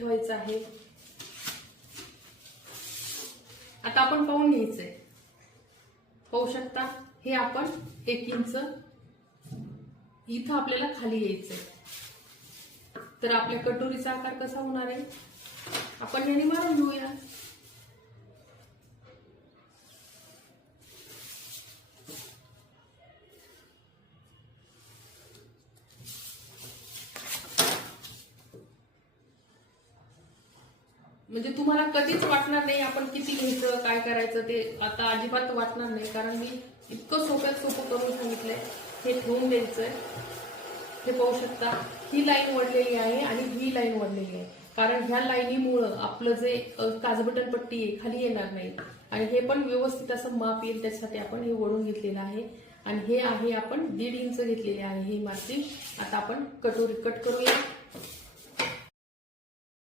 ठेवायचं आहे। आता आपण पाहून घ्यायचंय, पाहू शकता हे आपण 1 इंच इथं आपल्याला खाली यायचंय। तर आपल्या कटोरीचा आकार कसा होणार आहे आपण याने मारून घेऊया। म्हणजे तुम्हाला कधीच वाटणार नाही आपण किती घ्यायचं काय करायचं ते आता अजिबात वाटणार नाही, कारण मी इतकं सोप्यात सोपं करून सांगितलंय। हे ठेवून द्यायचंय। हे पाहू शकता ही लाईन वळलेली आहे आणि ही लाईन वळलेली आहे, कारण ह्या लाईनीमुळे आपलं जे काजबटन पट्टी आहे खाली येणार नाही आणि हे पण व्यवस्थित असं माप येईल त्यासाठी आपण हे वळून घेतलेलं आहे। आणि हे आहे आपण 1.5 इंच घेतलेले आहे ही मार्जिन। आता आपण कटोरी कट करूया।